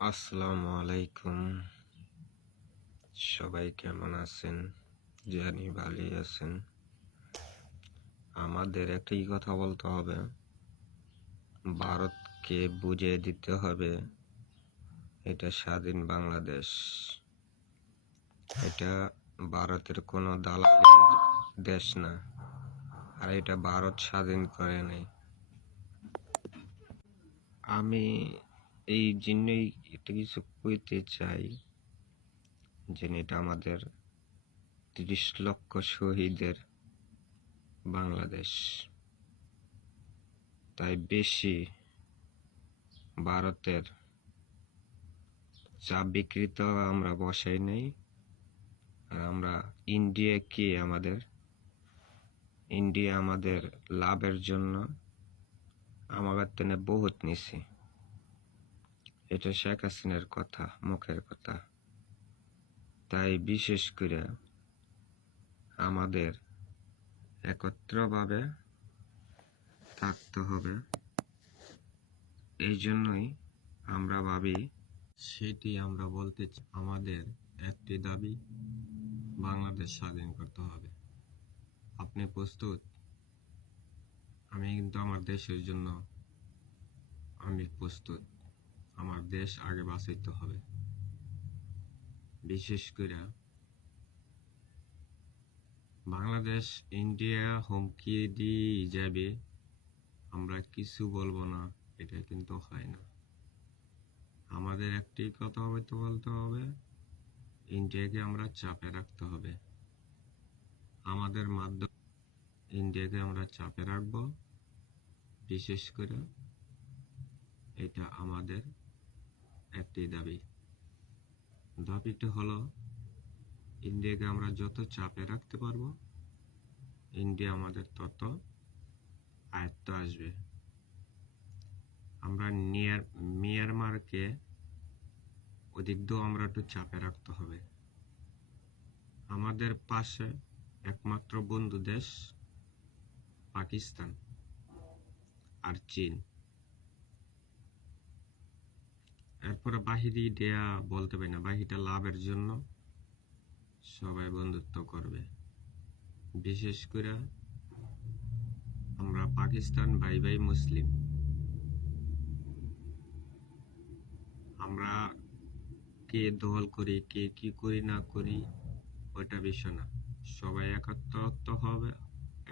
আসসালামু আলাইকুম। সবাই কেমন আছেন? জানি ভালোই আছেন। আমাদের একটাই কথা বলতে হবে, ভারতকে বুঝিয়ে দিতে হবে এটা স্বাধীন বাংলাদেশ। এটা ভারতের কোনো দালালির দেশ না, আর এটা ভারত স্বাধীন করে নাই। আমি এই জন্যই এটা কিছু কইতে চাই যে এটা আমাদের ৩০ লক্ষ শহীদের বাংলাদেশ। তাই বেশি ভারতের চাপ বিকৃত আমরা বসাই নেই। আর আমরা ইন্ডিয়া আমাদের লাভের জন্য আমাদের তেনে বহুত নিছি। এটা শেখ হাসিনার কথা, মুখের কথা। তাই বিশেষ করে আমাদের একত্রভাবে থাকতে হবে। এই জন্যই আমরা ভাবি, সেটি আমরা বলতে চাই, আমাদের একটি দাবি, বাংলাদেশ স্বাধীন করতে হবে। আপনি প্রস্তুত? আমি কিন্তু আমার দেশের জন্য আমি প্রস্তুত। আমার দেশ আগে বাঁচাইতে হবে। বিশেষ করে বাংলাদেশ ইন্ডিয়া হুমকি দিয়ে যাবে, আমরা কিছু বলবো না, এটা কিন্তু হয় না। আমাদের একটি কথা বলতে হবে, ইন্ডিয়াকে আমরা চাপে রাখতে হবে। আমাদের মাধ্যমে ইন্ডিয়াকে আমরা চাপে রাখবো। বিশেষ করে এটা আমাদের একটি দাবিটা হলো, ইন্ডিয়াকে আমরা যত চাপে রাখতে পারবো, ইন্ডিয়া আমাদের তত আয়ত্ত আসবে। আমরা মিয়ানমারকে ওদিক দিয়েও আমরা একটু চাপে রাখতে হবে। আমাদের পাশে একমাত্র বন্ধু দেশ পাকিস্তান আর চীন। এরপরে বাহিরি দেয়া বলতে পারি না, বাহিরটা লাভের জন্য সবাই বন্ধুত্ব করবে। বিশেষ করে আমরা পাকিস্তান ভাই ভাই মুসলিম, আমরা কে দল করি, কে কি করি না করি, ওইটা বিষয় না। সবাই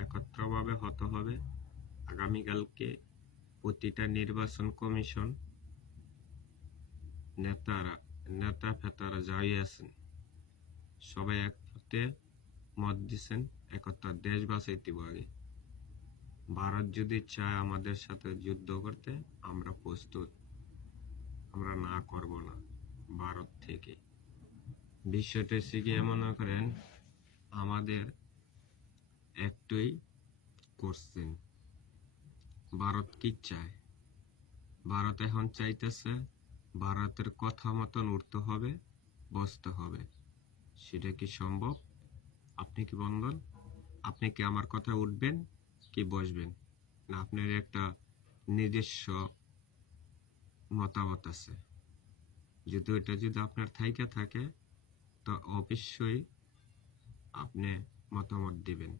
একত্রভাবে হতে হবে। আগামীকালকে প্রতিটা নির্বাচন কমিশন নেতা ফেতারা যাই আছেন, সবাই একসাথে মত দিচ্ছেন, একত্র দেশ বাঁচাইতে আগে। ভারত যদি চায় আমাদের সাথে যুদ্ধ করতে, আমরা প্রস্তুত। আমরা না করব না ভারত থেকে। বিষয়টা শিখে মনে করেন আমাদের একটাই কোশ্চেন, ভারত কি চায়? ভারত এখন চাইতেছে ভারতের কথা মতন উঠতে হবে, বসতে হবে। সেটা কি সম্ভব? আপনি কি বলবেন? আপনি কি আমার কথা উঠবেন কি বসবেন? না আপনার একটা নিজস্ব মতামত আছে? যদি আপনার থাইকা থাকে, তো অবশ্যই আপনি মতামত দিবেন।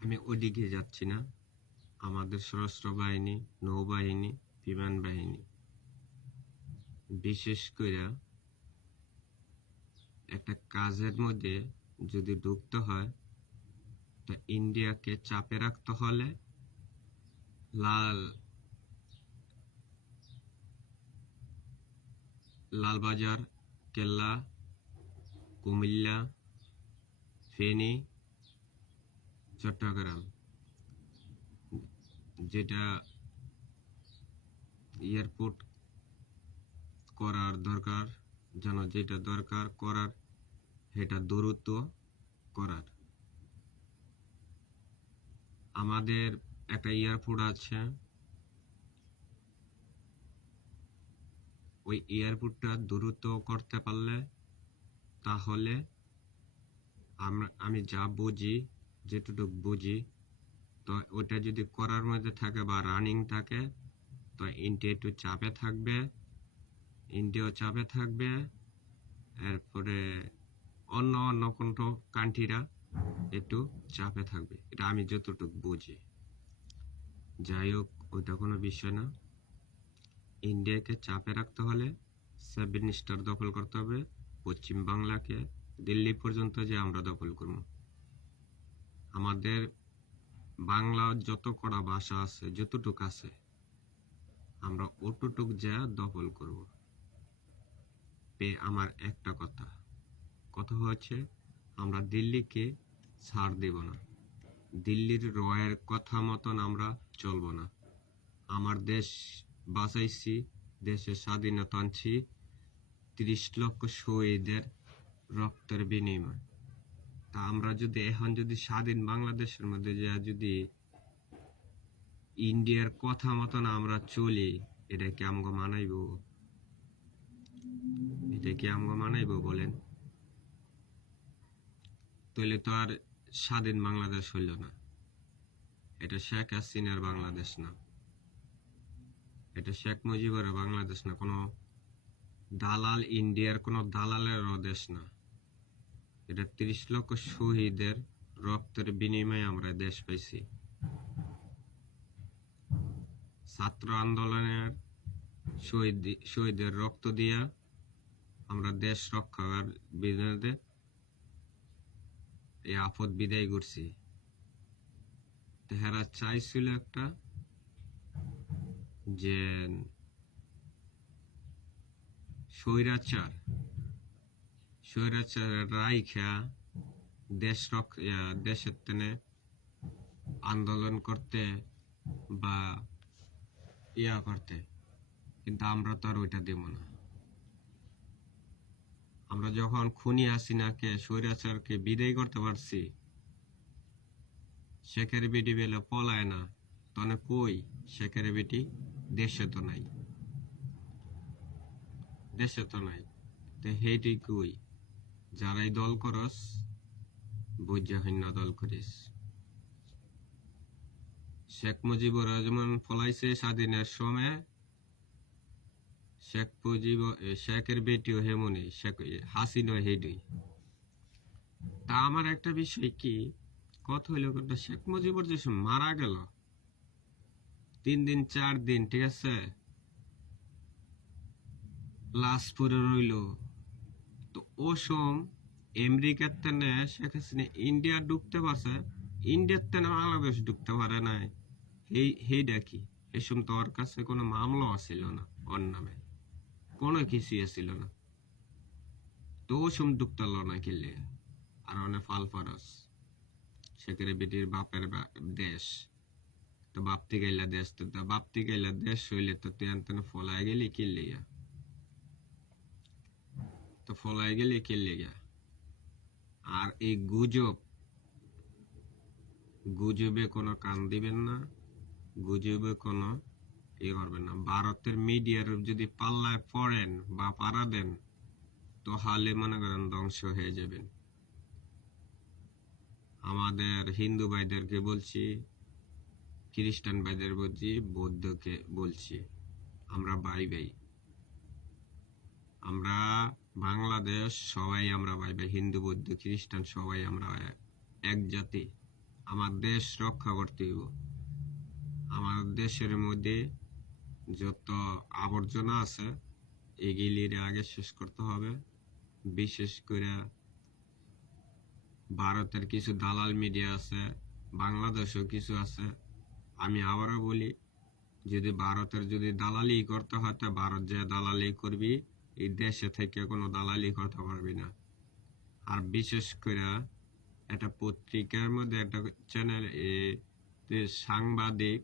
আমি ওদিকে যাচ্ছি না। আমাদের সশস্ত্র বাহিনী, নৌবাহিনী, বিমান বাহিনী, বিশেষ করে একটা কাজের মধ্যে যদি ঢুকতে হয়, তো ইন্ডিয়াকে চাপে রাখতে হলে লালবাজার, কেল্লা, কুমিল্লা, ফেনী, চট্টগ্রাম, যেটা এয়ারপোর্ট করার দরকার, যেটা দরকার করার, সেটা দ্রুত করার। আমাদের একটা এয়ারপোর্ট আছে, ওই এয়ারপোর্টটা দ্রুত করতে পারলে, তাহলে আমি যা বুঝি, যেটুকু বুঝি, তো ওটা যদি করার মধ্যে থাকে বা রানিং থাকে, তো তো ইন্ডিয়া একটু চাপে থাকবে, ইন্ডিয়াও চাপে থাকবে, এরপরে অন্য অন্য কোনো কান্ট্রিরা একটু চাপে থাকবে, এটা আমি যতটুকু বুঝি। যাই হোক, ওইটা কোনো বিষয় না। ইন্ডিয়াকে চাপে রাখতে হলে 7 স্টার দখল করতে হবে, পশ্চিম বাংলাকে দিল্লি পর্যন্ত যে আমরা দখল করব। আমাদের বাংলা যত কটা ভাষা আছে, যতটুক আছে, আমরা অতটুক যা দখল করব। আমার একটা কথা হচ্ছে, আমরা দিল্লিকে ছাড় দেব না, দিল্লির রয়ের কথা মতন আমরা চলব না। আমার দেশ বাঁচাইছি, দেশের স্বাধীনতা আনছি 30 লক্ষ শহীদের রক্তের বিনিময়। তা আমরা যদি এখন যদি স্বাধীন বাংলাদেশের মধ্যে যদি ইন্ডিয়ার কথা মতন আমরা চলি, এটা কি আমগো মানাইব? এটা কি আমগো মানাইব বলেন? তাহলে তো আর স্বাধীন বাংলাদেশ হইল না। এটা শেখ হাসিনার বাংলাদেশ না, এটা শেখ মুজিবের বাংলাদেশ না, কোনো দালাল, ইন্ডিয়ার কোনো দালালের দেশ না। এটা 30 লক্ষ শহীদের রক্তের বিনিময়ে আমরা দেশ পাইছি। ছাত্র আন্দোলনের শহীদের রক্ত দিয়া আমরা দেশ রক্ষার বিরুদ্ধে এই আপদ বিদায় করছি। তাহারা চাইছিল একটা যে স্বৈরাচার রাইখা দেশের তেনে আন্দোলন করতে বা করতে, কিন্তু আমরা তো আর ওইটা দেব না। আমরা যখন খুনি হাসিনাকে, স্বৈরাচারকে বিদায় করতে পারছি, শেখের বেটি বেলে পলায় না, তনে কই শেখের বেটি দেশে তো নাই, দেশে তো নাই। তো হেইটি কই, যারাই দল করস বুঝা হইনা দল করিস। শেখ মুজিবুর যেমন ফলাইছে স্বাধীনের সময়, শেখের বেটিও হেমনি, হাসিনা হেডুই। তা আমার একটা বিষয় কি কথা হইল, শেখ মুজিবুর যে মারা গেল 3 দিন 4 দিন, ঠিক আছে, লাশ পরে রইল, তো ও সম আমেরিকার তেনে শেখ হাসিনা ইন্ডিয়া ঢুকতে পারছে, ইন্ডিয়ার তেনে বাংলাদেশ ঢুকতে পারে নাই। হেইডা কি? এসম তো ওর কাছে কোনো মামলা ছিল না, ওর নামে কোনো কিছুই ছিল না, তো ও সম ঢুকতে না কিনলে। আর অনেক ফাল ফারস শেখের বেটির বাপের দেশ, তো বাপতি গাইলা দেশ, তো বাপতি গাইলা দেশ হইলে তো তেন তেন ফলাই গেলি কিনলে, তো ফলাই গেলি কিনলে। আর এই গুজবে কোনো কান দিবেন না, গুজবে কোনো করবেন না। ভারতের মিডিয়ার যদি পাল্লায় পড়েন বা পাড়া দেন, তো হালে মনে করেন ধ্বংস হয়ে যাবেন। আমাদের হিন্দু ভাইদেরকে বলছি, খ্রিস্টান ভাইদের বলছি, বৌদ্ধকে বলছি, আমরা ভাই ভাই, আমরা বাংলাদেশ সবাই আমরা ভাই ভাই, হিন্দু বৌদ্ধ খ্রিস্টান সবাই আমরা এক জাতি। আমার দেশ রক্ষা করতে হইব। আমার দেশের মধ্যে যত আবর্জনা আছে এগুলির আগে শেষ করতে হবে। বিশেষ করে ভারতের কিছু দালাল মিডিয়া আছে, বাংলাদেশেও কিছু আছে। আমি আবারও বলি, যদি ভারতের যদি দালালি করতে হয়, তো ভারত যে দালালি করবি, এই দেশে থেকে কোনো দালালি করতে পারবি না। আর বিশেষ করে একটা পত্রিকার মধ্যে একটা চ্যানেল সাংবাদিক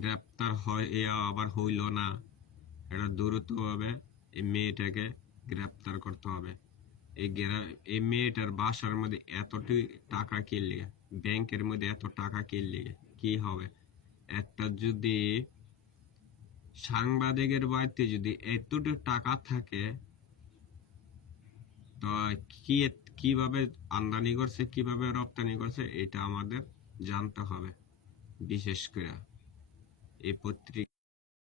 গ্রেপ্তার হয়, আবার হইল না, এটা দ্রুতভাবে এই মেয়েটাকে গ্রেপ্তার করতে হবে। এই মেয়েটার বাসার মধ্যে এতটি টাকা কিনলে, ব্যাংকের মধ্যে এত টাকা কিনলে কি হবে? একটা যদি সাংবাদিকের বাড়িতে যদি এতটুকু টাকা থাকে, তো কিভাবে আমদানি করছে, কিভাবে রপ্তানি করছে, এটা আমাদের জানতে হবে। বিশেষ করে এই পত্রিকা